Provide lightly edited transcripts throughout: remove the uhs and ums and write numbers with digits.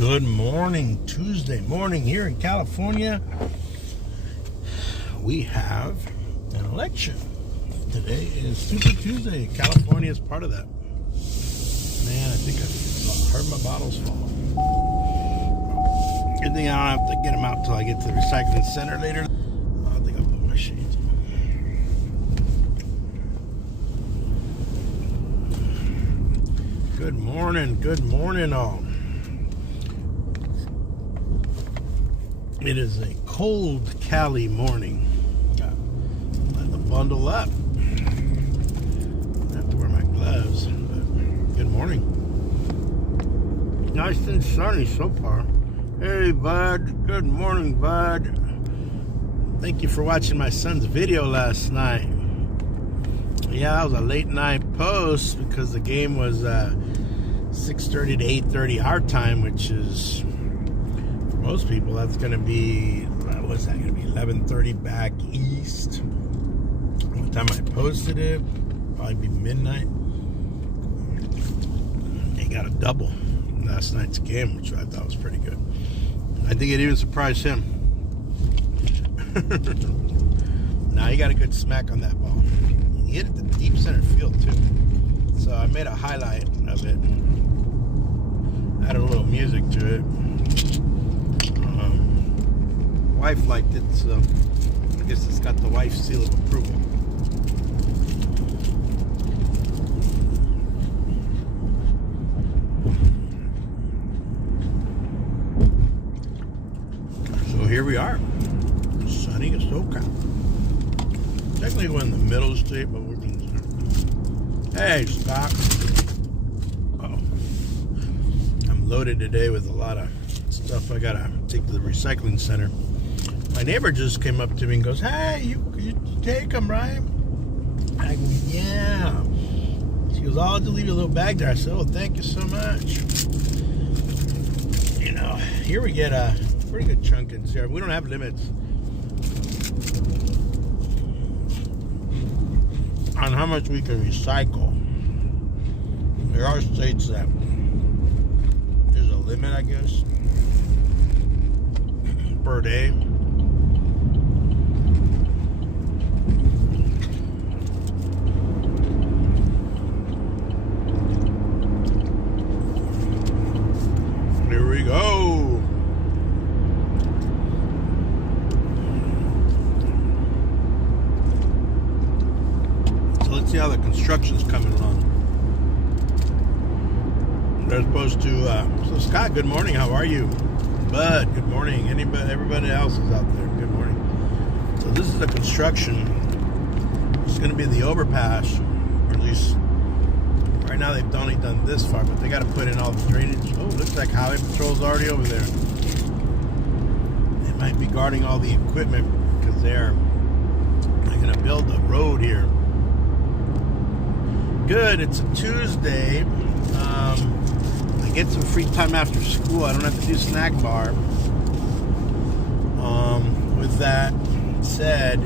Good morning, Tuesday morning here in California. We have an election. Today is Super Tuesday. California is part of that. Man, I think I heard my bottles fall. Good thing I don't have to get them out till I get to the recycling center later. I think I'll put my shades on. Good morning all. It is a cold Cali morning. Let the bundle up. I have to wear my gloves. But good morning. Nice and sunny so far. Hey, bud. Good morning, bud. Thank you for watching my son's video last night. Yeah, that was a late night post because the game was 6:30 to 8:30 our time, which is... most people, that's going to be, what's that going to be, 11:30 back east. What time I posted it, probably be midnight. They got a double last night's game, which I thought was pretty good. I think it even surprised him. Now he got a good smack on that ball. He hit it to deep center field too. So I made a highlight of it. Added a little music to it. Wife liked it, so I guess it's got the wife's seal of approval. So here we are, sunny SoCal. Technically we're in the middle of the state, but we're in the center. Hey, Scott. Uh-oh. I'm loaded today with a lot of stuff I gotta take to the recycling center. My neighbor just came up to me and goes, "Hey, you take them, right?" I go, "Yeah." She goes, "I'll just leave you a little bag there." I said, "Oh, thank you so much." You know, here we get a pretty good chunk in here. We don't have limits on how much we can recycle. There are states that there's a limit, I guess, per day. Here we go. So let's see how the construction's coming along. They're supposed to, so Scott, good morning, how are you? Bud, good morning. Everybody else is out there, good morning. So this is the construction. It's going to be the overpass, or at least right now they've only done this far, but they got to put in all the drainage. Oh, looks like Highway Patrol's already over there. They might be guarding all the equipment because they're going to build a road here. Good, it's a Tuesday. I get some free time after school. I don't have to do snack bar. With that said,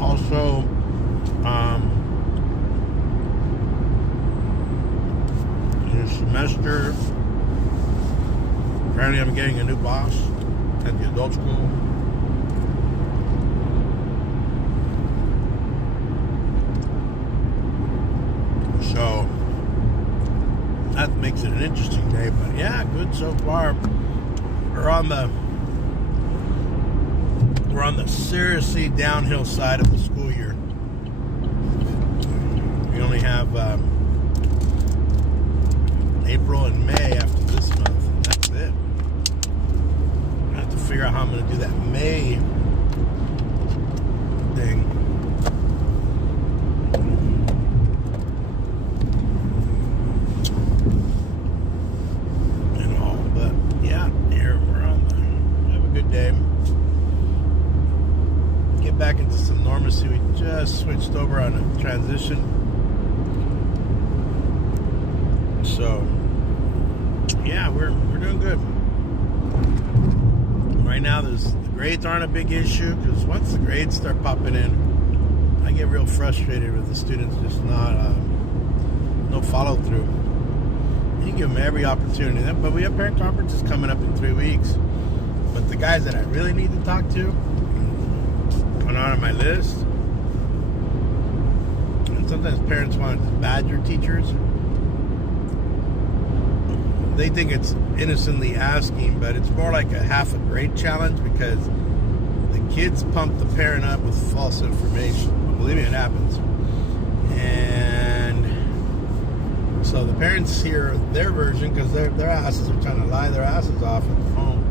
also, this semester, apparently I'm getting a new boss at the adult school. So that makes it an interesting day, but yeah, good so far. We're on the seriously downhill side of the school year. We only have April and May after this month, and that's it. I have to figure out how I'm going to do that May thing. Back into some normalcy. We just switched over on a transition, so yeah, we're doing good right now. The grades aren't a big issue because once the grades start popping in, I get real frustrated with the students just no follow through. You give them every opportunity. But we have parent conferences coming up in 3 weeks. But the guys that I really need to talk to are not on my list. And sometimes parents want to badger teachers. They think it's innocently asking, but it's more like a half a grade challenge because the kids pump the parent up with false information. Believe me, it happens. And so the parents hear their version because their asses are trying to lie their asses off at home.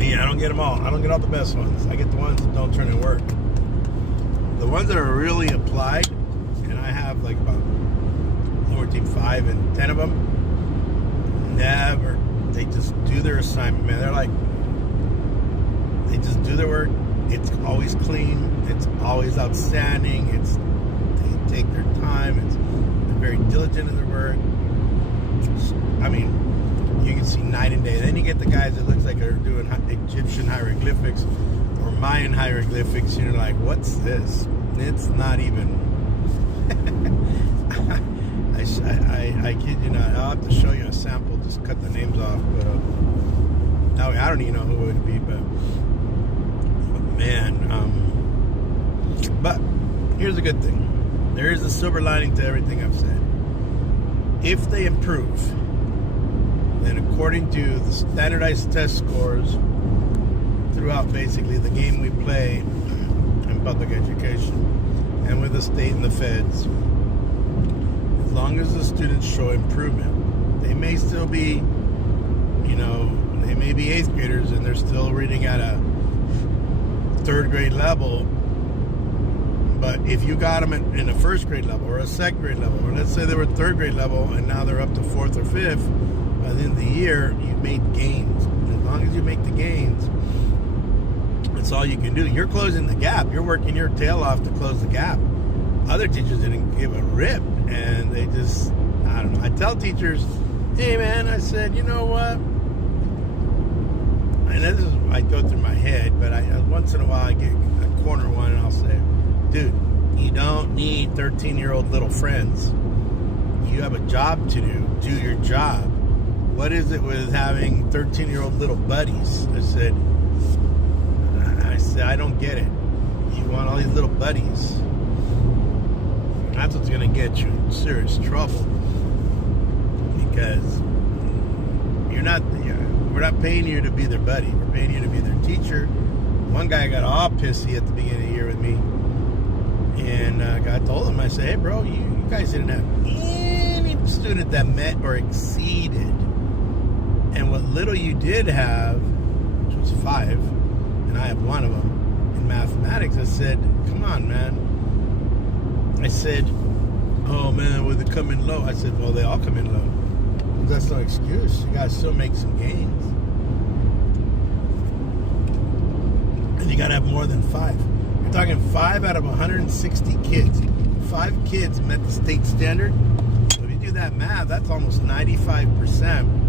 Yeah, I don't get them all. I don't get all the best ones. I get the ones that don't turn in work. The ones that are really applied, and I have like about 5 and 10 of them, never. They just do their assignment, man. They're like, they just do their work. It's always clean. It's always outstanding. They take their time. They're very diligent in their work. I mean, you can see night and day. Then you get the guys that looks like they're doing Egyptian hieroglyphics or Mayan hieroglyphics. You're like, what's this? It's not even. I kid you not. I'll have to show you a sample. Just cut the names off. But I don't even know who it would be. But man. But here's a good thing. There is a silver lining to everything I've said. If they improve, then according to the standardized test scores throughout basically the game we play in public education and with the state and the feds, as long as the students show improvement, they may still be, they may be 8th graders and they're still reading at a 3rd grade level. But if you got them in a 1st grade level or a 2nd grade level, or let's say they were 3rd grade level and now they're up to 4th or 5th, by the end of the year, you've made gains. As long as you make the gains, that's all you can do. You're closing the gap. You're working your tail off to close the gap. Other teachers didn't give a rip, and they just, I don't know. I tell teachers, hey man, I said, you know what? And this is, I go through my head, but once in a while I get a corner one and I'll say, dude, you don't need 13-year-old little friends. You have a job to do. Do your job. What is it with having 13-year-old little buddies? I said, I don't get it. You want all these little buddies. That's what's going to get you in serious trouble. Because we're not paying you to be their buddy. We're paying you to be their teacher. One guy got all pissy at the beginning of the year with me. And I told him, I said, hey bro, you guys didn't have any student that met or exceeded. And what little you did have, which was 5, and I have one of them, in mathematics, I said, come on, man. I said, oh, man, will they come in low? I said, well, they all come in low. That's no excuse. You got to still make some gains. And you got to have more than 5. You're talking 5 out of 160 kids. 5 kids met the state standard. So if you do that math, that's almost 95%.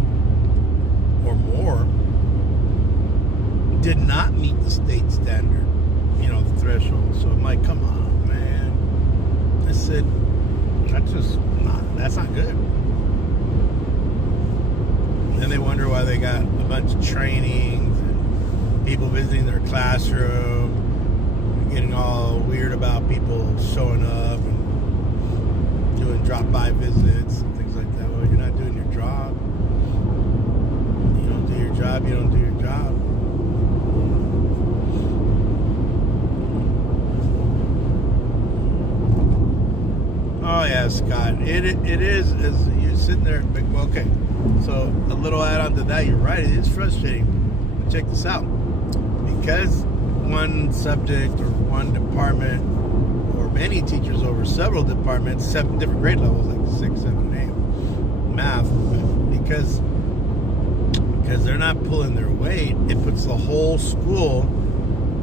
Or more, did not meet the state standard, the threshold. So I'm like, come on, man. I said, that's not good. Then they wonder why they got a bunch of trainings and people visiting their classroom, getting all weird about people showing up and doing drop-by visits and things like that. Well, you're not doing your job. You don't do your job. Oh yeah, Scott. It is as you're sitting there. Well, okay. So a little add-on to that. You're right. It is frustrating. But check this out. Because one subject or one department or many teachers over several departments, 7 different grade levels, like 6, 7, 8, math, because they're not pulling their weight, it puts the whole school,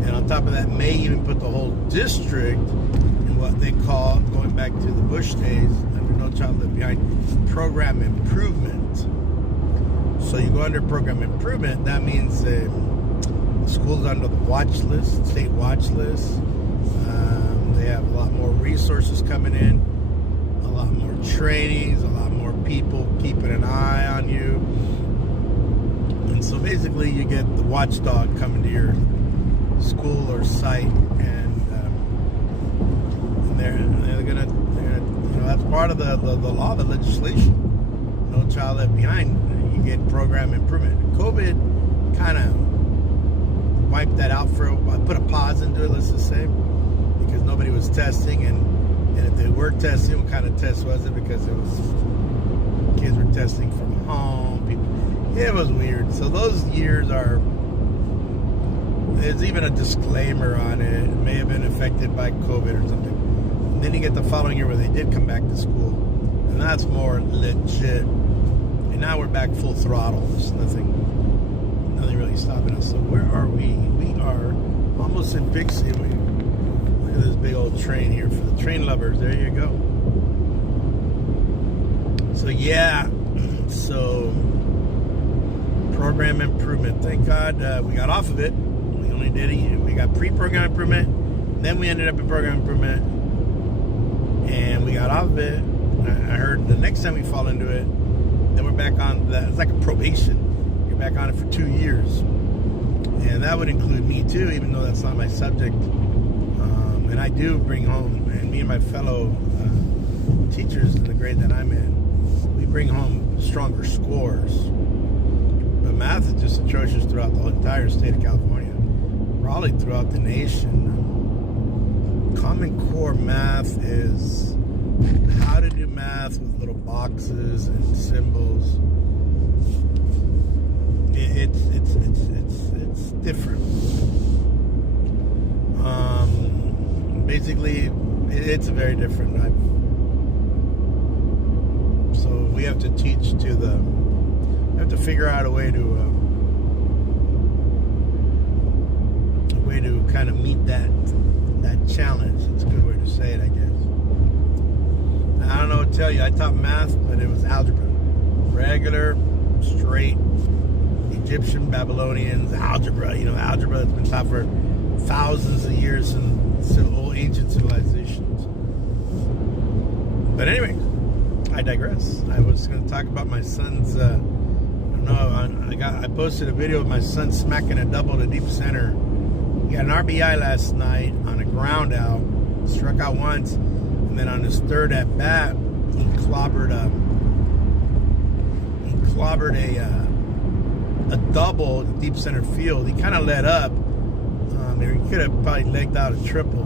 and on top of that may even put the whole district in what they call, going back to the Bush days, under No Child Left Behind, program improvement. So you go under program improvement, that means the Schools under the watch list, state watch list. They have a lot more resources coming in, a lot more trainings, a lot more people keeping an eye on you. And so basically you get the watchdog coming to your school or site, and they're gonna, that's part of the law, the legislation. No Child Left Behind. You get program improvement. COVID kind of wiped that out put a pause into it, let's just say, because nobody was testing, and if they were testing, what kind of test was it? Because it was kids were testing from home. It was weird. So those years there's even a disclaimer on it. It may have been affected by COVID or something. And then you get the following year where they did come back to school, and that's more legit. And now we're back full throttle. There's nothing really stopping us. So where are we? We are almost in Pixie. Look at this big old train here for the train lovers. There you go. So yeah, so program improvement. Thank God we got off of it. We only did it. We got pre-program improvement, then we ended up in program improvement, and we got off of it. I heard the next time we fall into it, then we're back on that. It's like a probation. You're back on it for 2 years, and that would include me too, even though that's not my subject. And I do bring home, and me and my fellow teachers in the grade that I'm in, we bring home stronger scores. But math is just atrocious throughout the entire state of California, probably throughout the nation. Common Core math is how to do math with little boxes and symbols. It's different. Basically, it's very different. So we have to teach we have to figure out a way to kind of meet that challenge. It's a good way to say it, I guess. I don't know what to tell you. I taught math, but it was algebra. Regular, straight, Egyptian, Babylonians, algebra. Algebra has been taught for thousands of years in old ancient civilizations. But anyway, I digress. I was going to talk about my son's, I posted a video of my son smacking a double to deep center. He got an RBI last night on a ground out, struck out once, and then on his third at bat, he clobbered a double to deep center field. He kind of let up. He could have probably legged out a triple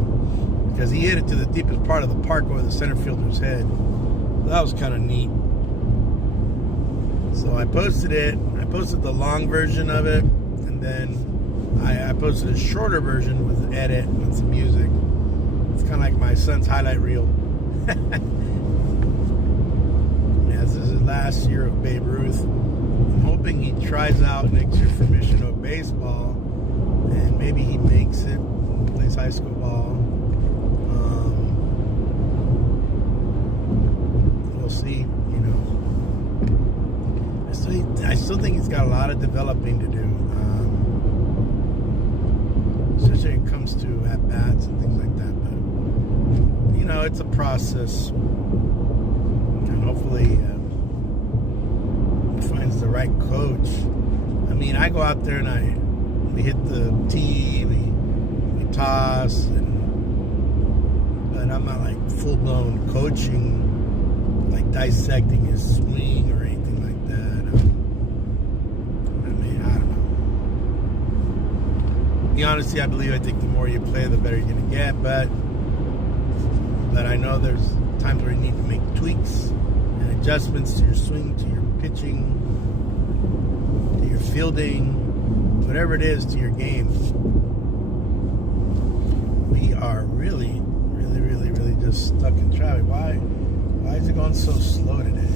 because he hit it to the deepest part of the park over the center fielder's head. That was kind of neat. So I posted it. I posted the long version of it, and then I posted a shorter version with an edit and some music. It's kind of like my son's highlight reel. Yeah, this is his last year of Babe Ruth. I'm hoping he tries out next year for Mission of Baseball, and maybe he makes it, plays high school ball. We'll see, I still think he's got a lot of developing to do, especially when it comes to at-bats and things like that. But, it's a process, and hopefully he finds the right coach. I mean, I go out there and we hit the tee, we toss, but I'm not like full-blown coaching, like dissecting his swing or anything like that. I don't know. Be honest, I think the more you play, the better you're going to get, but I know there's times where you need to make tweaks and adjustments to your swing, to your pitching, to your fielding, whatever it is, to your game. We are really, really, really, really just stuck in traffic. Why is it going so slow today?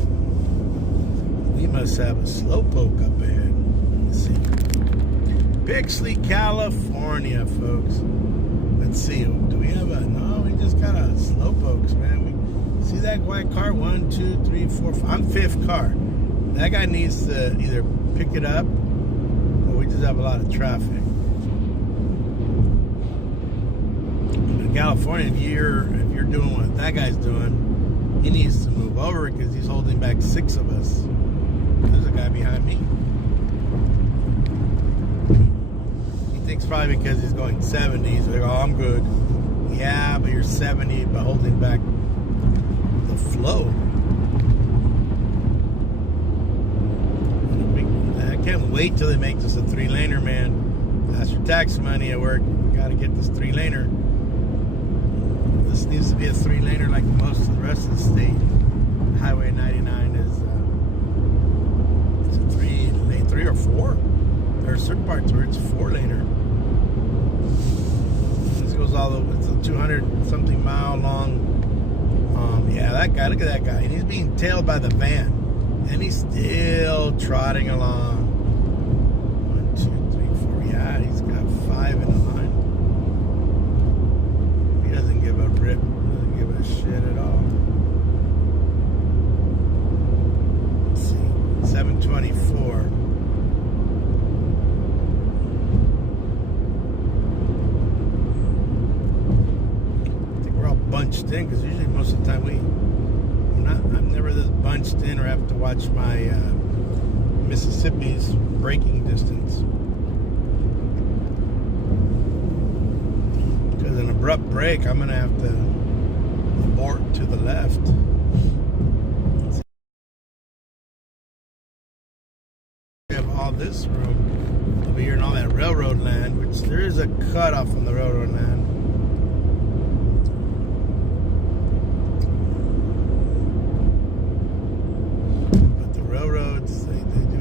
We must have a slowpoke up ahead. Let's see. Pixley, California, folks. Let's see. Do we have no, we just got a slowpokes, man. We see that white car? 1, 2, 3, 4, 5. I'm fifth car. That guy needs to either pick it up, or we just have a lot of traffic. California, if you're doing what that guy's doing, he needs to move over because he's holding back 6 of us. There's a guy behind me. He thinks probably because he's going 70, he's like, oh, I'm good. Yeah, but you're 70, but holding back the flow. I can't wait till they make this a 3-laner, man. That's your tax money at work. You gotta get this 3-laner. This needs to be a 3-laner like most of the rest of the state. Highway 99 is a 3 or 4. There are certain parts where it's 4-laner. This goes all over. It's a 200-something mile long. Yeah, that guy. Look at that guy. And he's being tailed by the van, and he's still trotting along. 1, 2, 3, 4. Yeah, he's got 5 in the line. He doesn't give a rip. Doesn't give a shit at all. Let's see. 724. I think we're all bunched in because usually most of the time I'm never this bunched in or have to watch my Mississippi's braking distance. Because an abrupt brake, I'm going to have to abort to the left. We have all this room over here and all that railroad land, which there is a cutoff on the railroad land.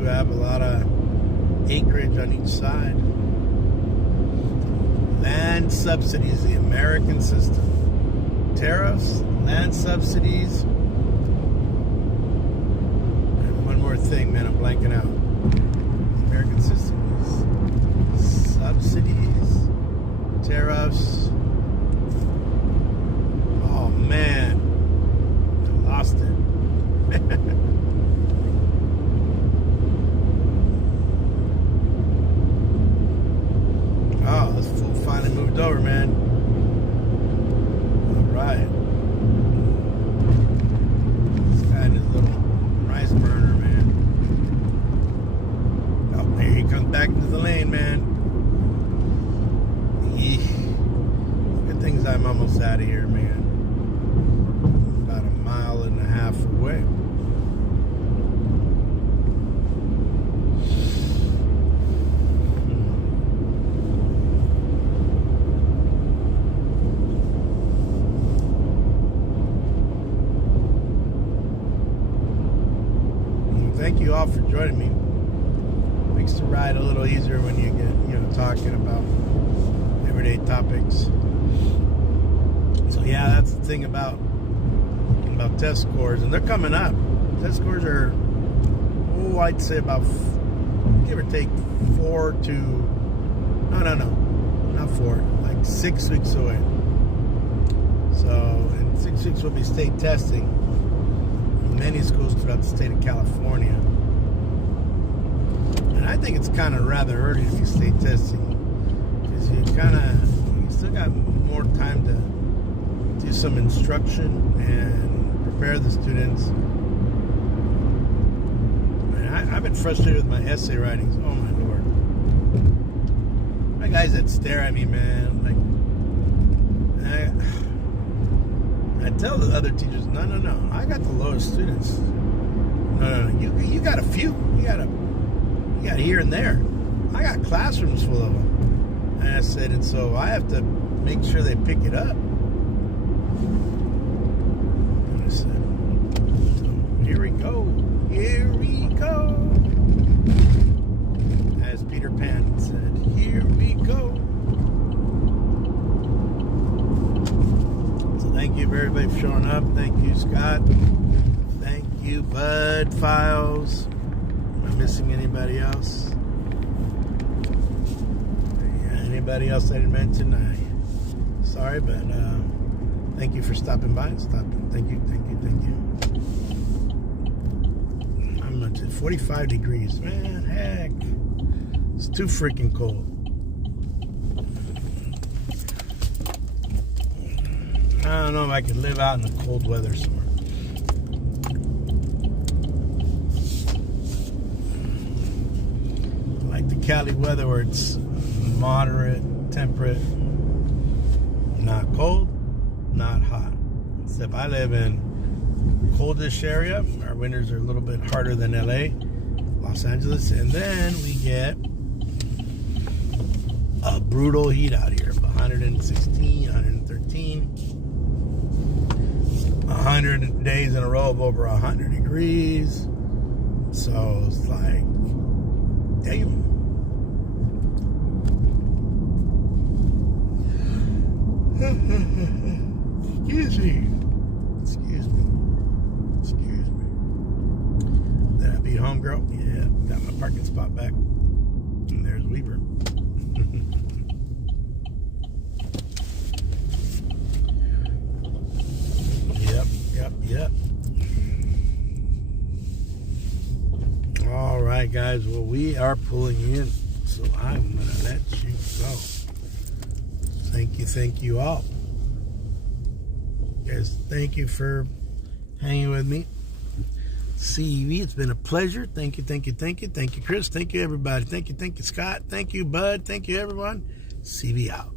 Have a lot of acreage on each side. Land subsidies, the American system. Tariffs, land subsidies. And one more thing, man, I'm blanking out. The American system is subsidies, tariffs. Oh man, I lost it. Oh, this fool finally moved over, man. All right. This guy and his little rice burner, man. Oh, here he comes back into the lane, man. Good things I'm almost out of here, man. About 1.5 miles away. Thank you all for joining me. Makes the ride a little easier when you get, talking about everyday topics. So yeah, that's the thing about test scores, and they're coming up. Test scores are, I'd say about, give or take, 4 to, no, not 4, like 6 weeks away. So in 6 weeks will be state testing. Many schools throughout the state of California. And I think it's kind of rather early to be state testing because you still got more time to do some instruction and prepare the students. And I've been frustrated with my essay writings. Oh my Lord. My guys that stare at me, man, I tell the other teachers, no, I got the lowest students. No, you got a few. You got here and there. I got classrooms full of them. And I said, and so I have to make sure they pick it up. And I said, so here we go. As Peter Pan said, here we go. Thank you everybody for showing up. Thank you, Scott. Thank you, Bud Files. Am I missing anybody else? Yeah, anybody else I didn't mention? Sorry, but thank you for stopping by. Thank you. I'm at 45 degrees. Man, heck. It's too freaking cold. I don't know if I could live out in the cold weather somewhere. Like the Cali weather where it's moderate, temperate, not cold, not hot. Except I live in coldest area. Our winters are a little bit harder than LA, Los Angeles, and then we get a brutal heat out here. 116, 113, 100 days in a row of over 100 degrees. So it's like, damn. Excuse me. Excuse me. Excuse me. Did I beat home, girl? Yeah, got my parking spot back. And there's Weaver. Yep. All right, guys. Well, we are pulling in, so I'm going to let you go. Thank you all. Guys, thank you for hanging with me. CEV, it's been a pleasure. Thank you. Thank you, Chris. Thank you, everybody. Thank you, Scott. Thank you, Bud. Thank you, everyone. CV out.